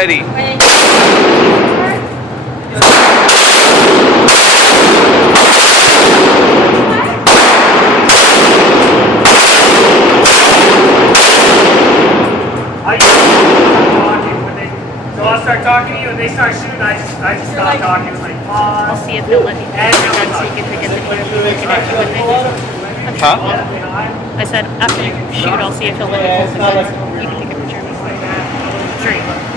ready. So I'll start talking to you and they start shooting, I just stop talking, like pause. I'll see if they'll let me pick your gun so you can pick it the camera looking at you with me. Huh? I said after you shoot, I'll see if he'll let me hold the gun. You can take a picture of me. Sure you will.